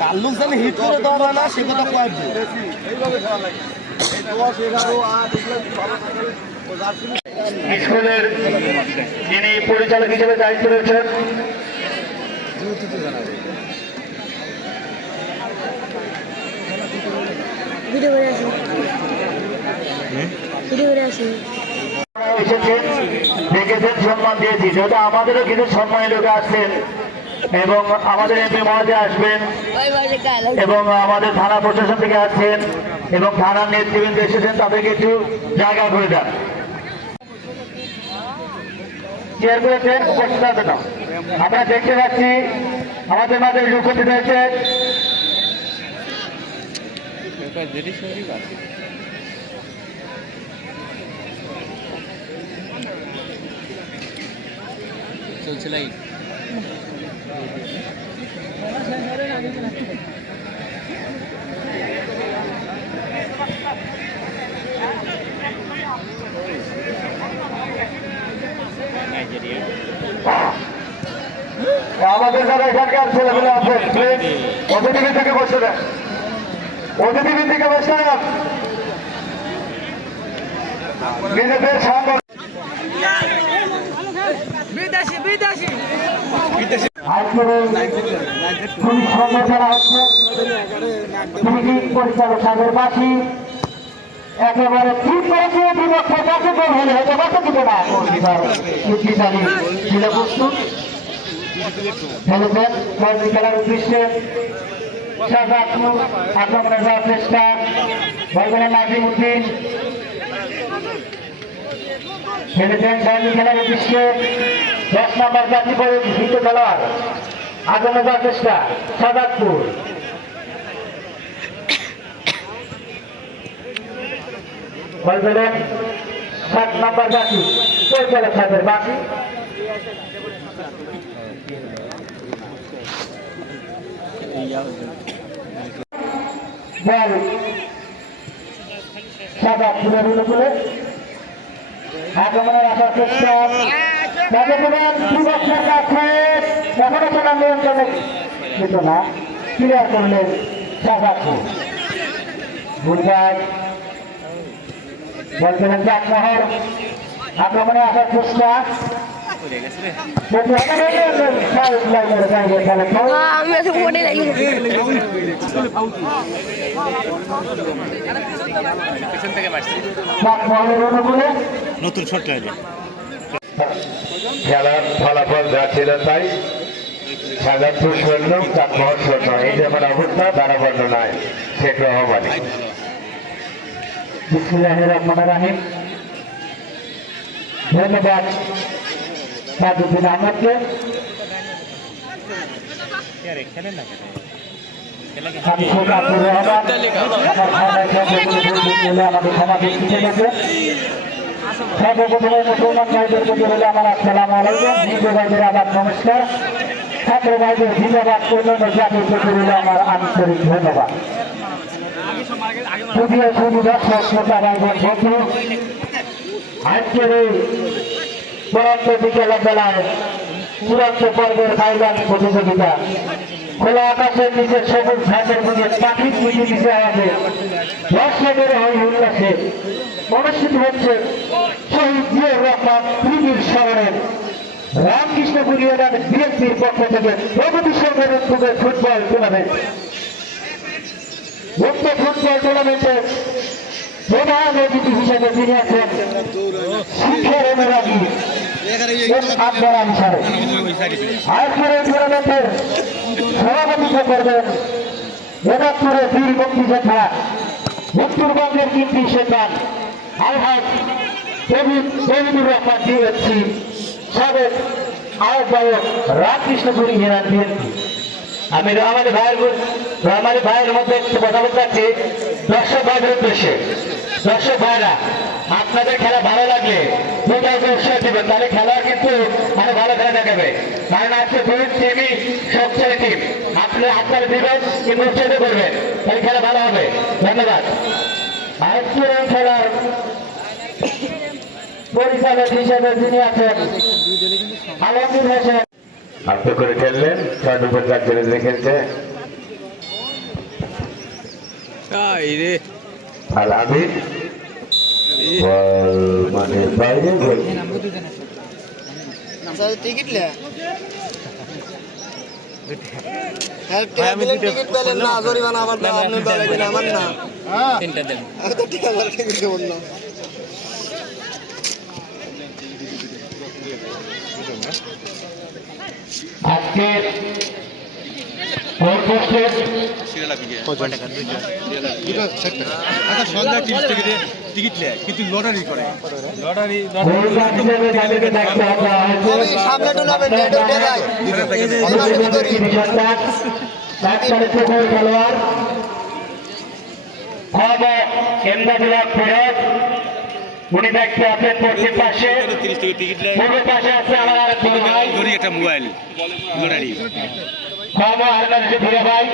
তাল্লুক জানি হিট করে দেওয়া না সে কথা কয়েক স্কুলের যিনি পরিচালক হিসেবে দায়িত্ব রয়েছেন এসেছেন দেখেছেন সম্মান দিয়েছি যেহেতু আমাদেরও কিছু সম্মানী লোক আসছেন এবং আমাদের এমপি মহোদয় আসবেন এবং আমাদের থানা প্রশাসন থেকে আসছেন এবং থানার নেতৃবৃন্দ এসেছেন তাদেরকে একটু জায়গা করে দেন চেয়ার করেছেন উপস্থিত আছে না আমরা দেখতে পাচ্ছি আমাদের মাঝে উপস্থিত হয়েছে চলছে লাইট আমাদের যারা এখানকার ছেলেমেয়ে আছেন অতিথি থেকে বসে দেন অতিথি থেকে বসে দেন নিজেদের সামনে পরিচালক সাগর বাসী একেবারে ঠিক করেছে বিপক্ষের কাছে বের হলে হতে পারতো কিন্তু না বুদ্ধিশালী ছিল প্রস্তুত খেলেছেন কয়েকটি খেলার উদ্দেশ্যে আক্রমণে যাওয়ার চেষ্টা বলবেন নাজিমউদ্দিন খেলেছেন কয়েকটি খেলার উদ্দেশ্যে 10 নম্বর জাতি পরে ভীত খেলোয়াড় আক্রমণে যাওয়ার চেষ্টা সাদাতপুর বলবেন 7 নম্বর জাতি পরিচালক সাহেবের বাকি বল সাদাতপুরের অনুকূলে আক্রমণের আসার চেষ্টা বিপক্ষের কাছে এখনো খেলা নিয়ন্ত্রণে যেত না ক্লিয়ার করলেন সাদাতপুর ভুলবাদ বলছিলেন চাকমহর আক্রমণে আসার চেষ্টা নতুন শট খেলার ফলাফল যা ছিল তাই সাদাতপুর শূন্য চাকমহর শূন্য এই যে আমার অবস্থা দ্বারা বর্ণনায় শেখ রহমানী বিসমিল্লাহির রহমানির রহিম ধন্যবাদ সাদুদ্দিন আহমদকে আমাদের ক্ষমা দৃষ্টিতে গেছে সর্বপ্রথমে মুসলমান ভাইদের প্রতি হলে আমার আসসালামু আলাইকুম হিন্দু ভাইদের আবার নমস্কার ছাত্র ভাইদের জিন্দাবাদ অন্যান্য জাতির প্রতি হলে আমার আন্তরিক ধন্যবাদ যদিও শুধু দর্শক শ্রোতা ভাইদের বন্ধু আজকের এই চূড়ান্ত বিকেলের বেলায় চূড়ান্ত পর্বের ফাইনাল প্রতিযোগিতা খোলা আকাশের নিচে সবুজ ঘাটের মধ্যে পাখির মিটি মিশে আছে দর্শকের হই উল্লাসে অনুষ্ঠিত হচ্ছে শহীদ জিয়াউর রহমান পৃথিবীর স্মরণে রামকৃষ্ণপুর ইউনিয়ন বিএনপির পক্ষ থেকে প্রগতি সংঘের উদ্যোগে ফুটবল টুর্নামেন্ট উক্ত ফুটবল টুর্নামেন্টের প্রধান অতিথি হিসেবে তিনি আছেন শিক্ষার অনুরাগী আব্দুর আনসার আজকের এই টুর্নামেন্টের সভাপতিত্ব করবেন মেদিনীপুরের বীর মুক্তিযোদ্ধা উত্তরবঙ্গের কীর্তি সন্তান আলহাজ শহীদুর রহমান ডিএসসি সাবেক আহ্বায়ক রামকৃষ্ণপুর ইউনিয়ন বিএনপি আমি আমাদের ভাইয়ের মধ্যে একটু কথা বলতে চাচ্ছি দর্শক ভাইদের উদ্দেশ্যে দর্শক ভাইরা আপনাদের খেলা ভালো লাগলে উৎসাহ দিবেন তাহলে খেলা কিন্তু আরো ভালো খেলা দেখাবে কারণ আজকে দুই টিমই সবচেয়ে টিম আপনারা দিবেন কিন্তু উৎসাহিত করবেন তাহলে খেলা ভালো হবে ধন্যবাদ আজকের এই খেলার পরিচালক হিসেবে যিনি আছেন আলমগীর হোসেন আত্ম করে খেললেন 6 নম্বর জার্সি খেলছে আল আমিন মানে বাইরে গোল টিকিট লে টিকিট পেলেন না জরিমানা আবার দাও আপনি বলেন আমার না তিনটা দেন আমি তো টিকিট বলে টিকিট দেব না আজকে পরপক্ষের সন্ধ্যা টিকিট নেয় কিন্তু লটারি করে লটারি গোলদার হিসেবে যাদেরকে দেখতে হবে সামনে টুর্নামেন্ট নেট উঠে যায় ডাক্তার প্রখর খেলোয়াড় হবে এমদাদুল্লাহ ফেরত উনি দেখতে আছেন পশ্চিম পাশে পূর্ব পাশে আছে আমার আরেক বড় ভাই একটা মোবাইল লটারি ক্ষমা হারনার ধীরে ভাই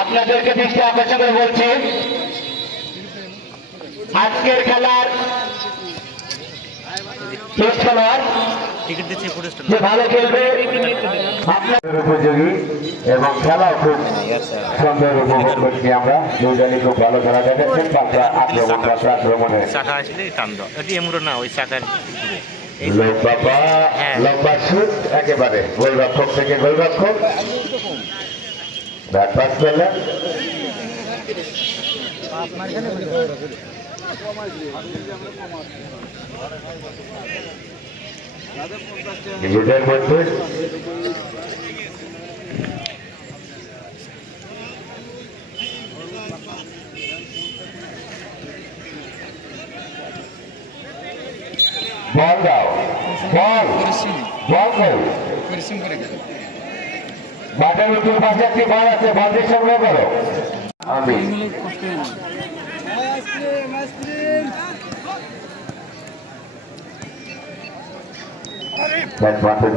আপনাদেরকে দৃষ্টি আকর্ষণ করে বলছি আজকের খেলার টেস্ট খেলোয়াড় টিকিট দিচ্ছে যে ভালো খেলবে আপনাদের উপযোগী এবং খেলাও খুব সুন্দর উপভোগ করছি আমরা দুজনই খুব ভালো খেলা দেখাচ্ছেন আক্রমণে চাকা আসলে টান দাও এটি এমুরো না ওই চাকার বাবা লম্বা শুট একেবারে গোলরক্ষক থেকে গোলরক্ষক ব্যাট পাস করলেন নিজেদের মধ্যে বল দাও বল বল দাও মাঠের উত্তর পাশে একটি বল আছে বলটি সংগ্রহ করো আমি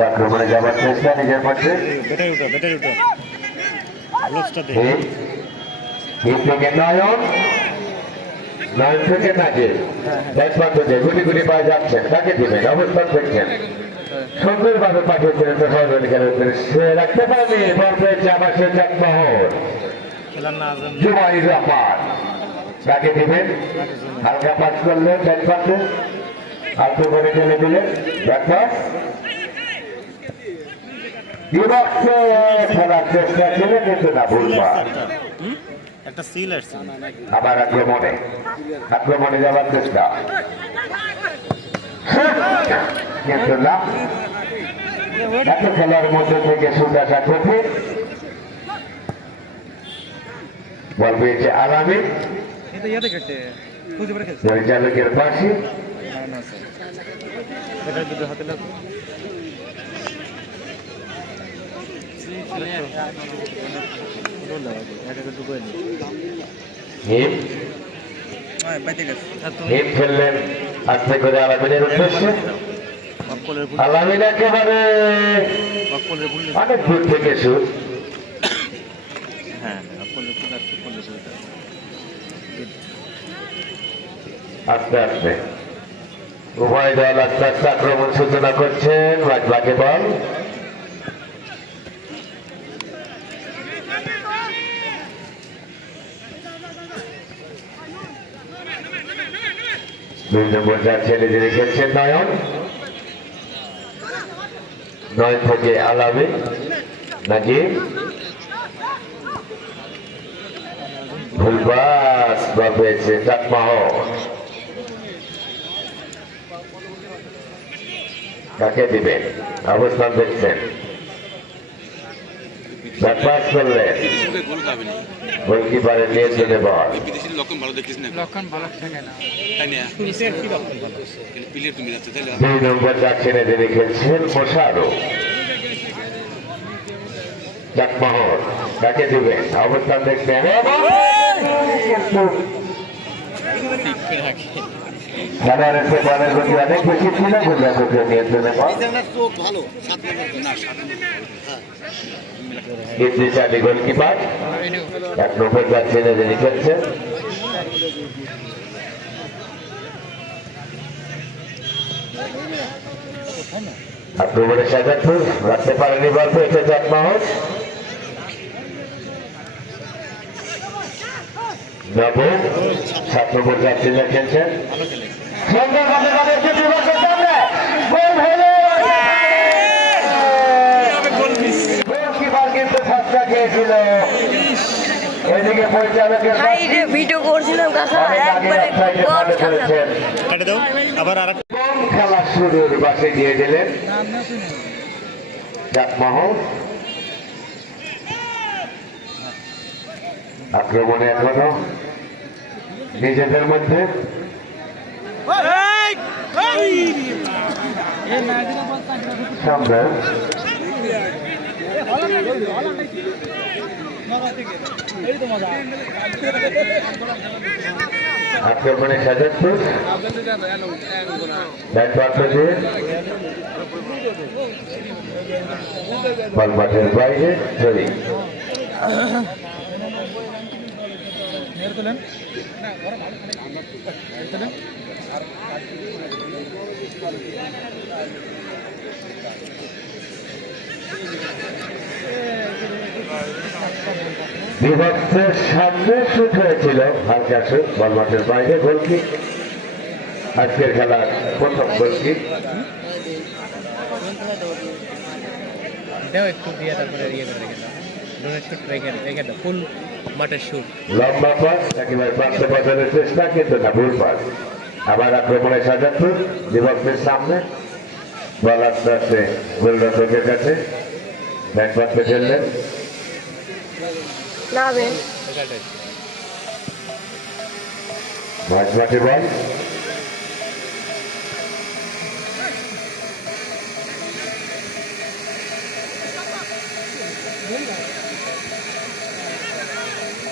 আক্রমণে যাবার চেষ্টা নিজের মধ্যে থেকে নয়ন নয়ন থেকে নাচে গুটি গুটি পায়ে যাচ্ছেন তাকে দিবেন অবস্থান দেখছেন সুন্দরভাবে পাঠিয়েছিলেন তো সহযোগী খেলোয়াড়দের সে রাখতে পারেনি বল পেয়েছে আমার সে চাকমহর জুমাইর রহমান তাকে দিবেন হালকা পাস করলেন ব্যাট পাসে আলতো করে খেলে দিলেন ব্যাট পাস বিভক্সে খেলার চেষ্টা ছিল কিন্তু না ভুলবার একটা সিল আসছে আবার আক্রমণে যাওয়ার চেষ্টা কিন্তু না এত খেলার মধ্যে থেকে শুট আসা কঠিন বল পেয়েছে আলামী পরিচালকের পাশে খেললেন আস্তে করে আলামিনের উদ্দেশ্যে আলামিন একেবারে অনেক দূর থেকে শুট আস্তে আস্তে উভয় দল আস্তে আস্তে আক্রমণ সূচনা করছেন বাকি বল দুই নম্বর যার ছেলে যিনি খেলছেন নয়ন থেকে আলামী নাকি ভুলবাস বা পেয়েছে চাকমাহর কাকে দিবেন অবস্থান দেখছেন ব্যাপার করলেন গোলকিপারের নিয়ন্ত্রণে বল দুই নম্বর যাচ্ছেন যিনি খেলছেন মোশারো চাকমাহর কাকে দিবেন অবস্থান দেখছেন খেলোয়াড়ের সে বলের গতি অনেক বেশি ছিল গোলরক্ষকের নিয়ন্ত্রণে বল গোলকিপার 1 নম্বর যাচ্ছেন যিনি খেলছেন আক্রমণে সাজাদপুর রাখতে পারেনি বল পেয়েছে চাঁদমোহন। নব 7 নম্বর যাত্রীরা খেলছেন সুন্দরভাবে বানিয়েছে বিভাগের সামনে গোল হলো। গোলকিপার কিন্তু ছক্কা খেয়েছিল। এদিকে পরিচালকের ভিডিও করছিলাম কাকা একবারে কাটে দাও আবার আর কম খেলা শুরুর পাশে দিয়ে দিলেন চাঁদমোহন। আক্রমণে এখনো নিজেদের মধ্যে সামনে আক্রমণে সাজাদপুর ব্যাট পাত্র দিয়ে বল মাঠের বাইরে ধরি বিভক্তের সামনে শুট হয়েছিল হালকা শুট বল মাঠের বাইরে গোলকিক। আজকের খেলার প্রথম গোলকিক একটু দিয়ে তারপরে ইয়ে করে রেখে দাও ডোনের শুট রেখে দাও ফুল মাঠের শুট লম্বা পাস একেবারে প্রান্ত বদলের চেষ্টা কিন্তু না ভুল পাস। আবার আক্রমণে সাজাদপুর বিভক্তের সামনে বল আস্তে আস্তে গোলরক্ষকের কাছে ব্যাট পাত্রে খেললেন নাবেন মাঝ মাঠে বল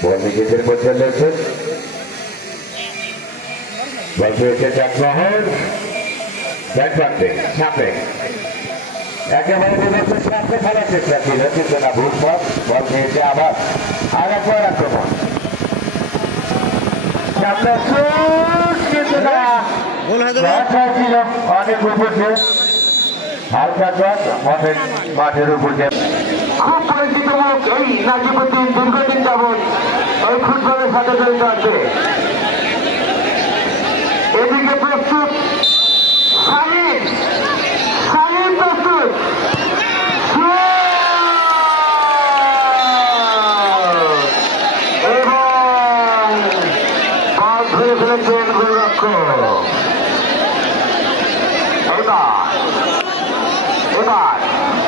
বল নিজেদের মধ্যে লেগেছেন বল পেয়েছে চাঁদমোহন ব্যাট পাত্রে চাপে একেবারে বিভক্তের সামনে খেলার চেষ্টা ছিল কিন্তু না ভুল পথ বল নিয়েছে আবার আর একবার আক্রমণ সামনে শুট কিন্তু না গোল হয়ে যাবে ছিল অনেক উপরে হালকা জট মাঠের উপর খুব পরিচিত লোক এই নাজিবুদ্দিন দীর্ঘদিন যাবৎ এই ফুটবলের সাথে জড়িত আছে। এদিকে প্রস্তুত সালিম প্রস্তুত এবং বল ধরে ফেলেছেন গোলরক্ষক।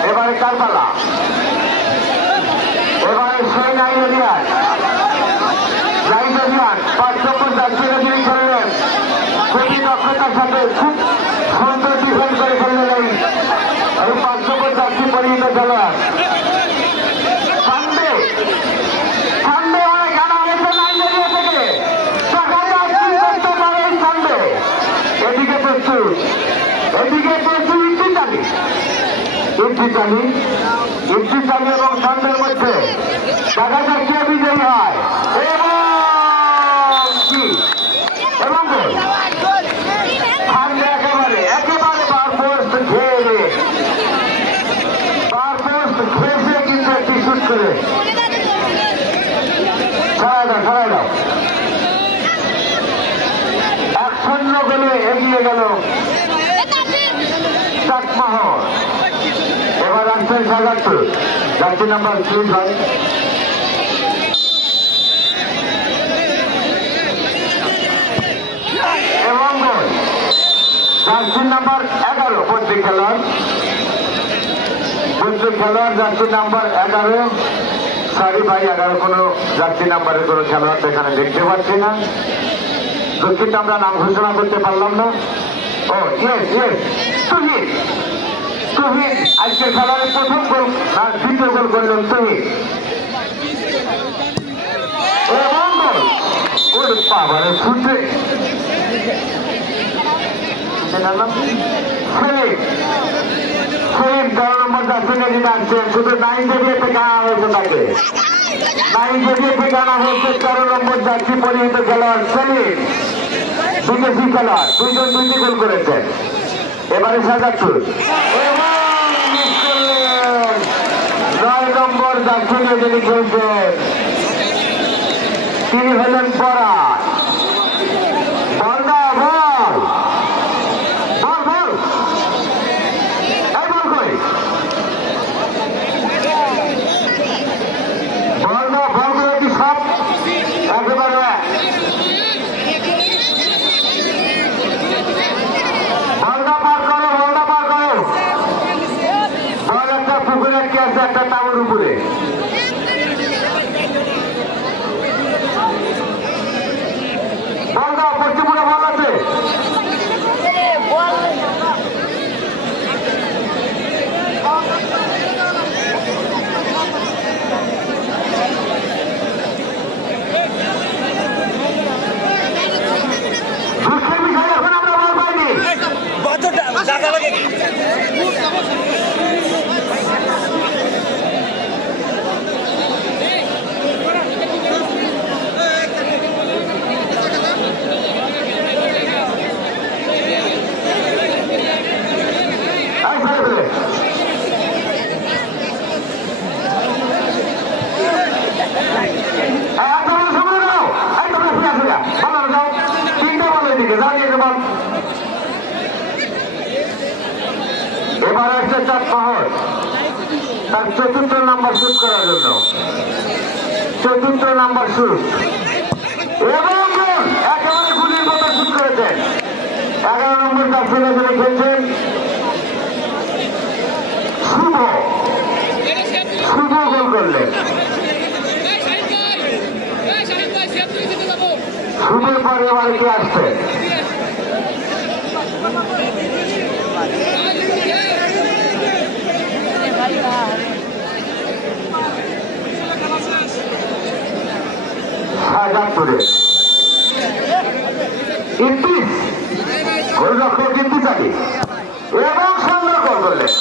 এবারে কারবালা এবারে সেই নাইজেরিয়ান 5 নম্বর যাত্রীরা যিনি খেললেন খুবই দক্ষতার সাথে খুব সুন্দর ডিফেন্ড করে খেললেন এই 5 নম্বর যাত্রী পরিহিত খেলোয়াড় সামনে অনেক আনা হয়েছে নাইজেরিয়া থেকে সামনে এদিকে প্রস্তুত ইফতিজালি এবং সান্দের মধ্যে দেখা যাক কে বিজয়ী হয় এবং সামনে একেবারে বারপোস্ট ঘেসে কিন্তু একটি শুট করে ছাড়াই দাও 1-0 গোলে এগিয়ে গেল চাঁদমোহন। এবার রাখছেন সাজাদপুর জার্সি নাম্বার 3 ভাই এবং গোল জার্সি নাম্বার 11 পঞ্জিক খেলোয়াড় জার্সি নাম্বার 11 সরি ভাই 11 কোনো জার্সি নাম্বারের কোনো খেলোয়াড় এখানে দেখতে পাচ্ছি না দুঃখিত আমরা নাম ঘোষণা করতে পারলাম না। ও ইয়েস তুহিন আজকের খেলার প্রথম গোল আর দ্বিতীয় গোল করলেন তুহিন এবং গোল ওর পাবারে ছুটে সেলিম 13 নম্বর যাত্রীকে যিনি আসছেন শুধু নাইজেরিয়া থেকে আনা হয়েছে তাকে নাইজেরিয়া থেকে আনা হয়েছে 13 নম্বর যাত্রী পরিহিত খেলোয়াড় সেলিম বিদেশি খেলোয়াড় দুইটি গোল করেছেন। এবারে সাজাদপুর কাছ থেকে যিনি খেলছেন তিনি হলেন পরাণ। বল না বল, বল বল, এই বল কই, বল না বল করে কি সব একেবারে বলটা পার করো, বলটা পার করো। বল একটা পুকুরের কি আছে একটা তাবুর উপরে। বল দাও, পশ্চিমপুরে বল আছে। দুষ্টের বিষয়ে এখন আমরা বল পাইনি। এবার আসছে চাঁদপাহাড় তার ৪র্থ নাম্বার শুট করার জন্য। ৪র্থ নাম্বার শুট এবং গোল, একেবারে গুলির মতো শুট করেছেন। 11 নম্বর তার ছেলে ছেলে খেলছেন শুভ। শুভ গোল করলেন। শুভের পরে এবারে কি আসছে? শাহজাদপুরে গোলরক্ষক ইন্তিসারি এবং সুন্দর গোল করলেন।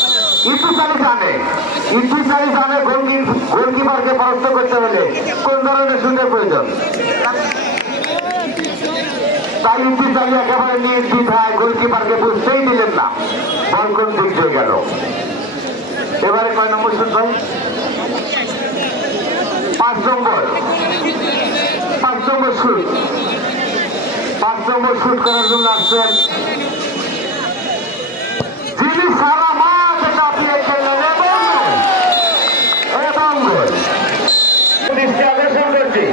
ইন্তিসারি জানে গোলকিপারকে পরাস্ত করতে হলে কোন ধরনের শুটের প্রয়োজন। তাই ইন্তিসারি একেবারে নিয়ে দ্বিধায় গোলকিপারকে বুঝতেই দিলেন না বল কোন দিক হয়ে গেল। এবারে কয় নম্বর শুট ভাই? 5 নম্বর। 5 নম্বর শুট। 5 নম্বর শুট করার জন্য আসছেন যিনি সারা মাঠ চাপিয়ে খেলেন এবং গোল। দৃষ্টি আকর্ষণ করছি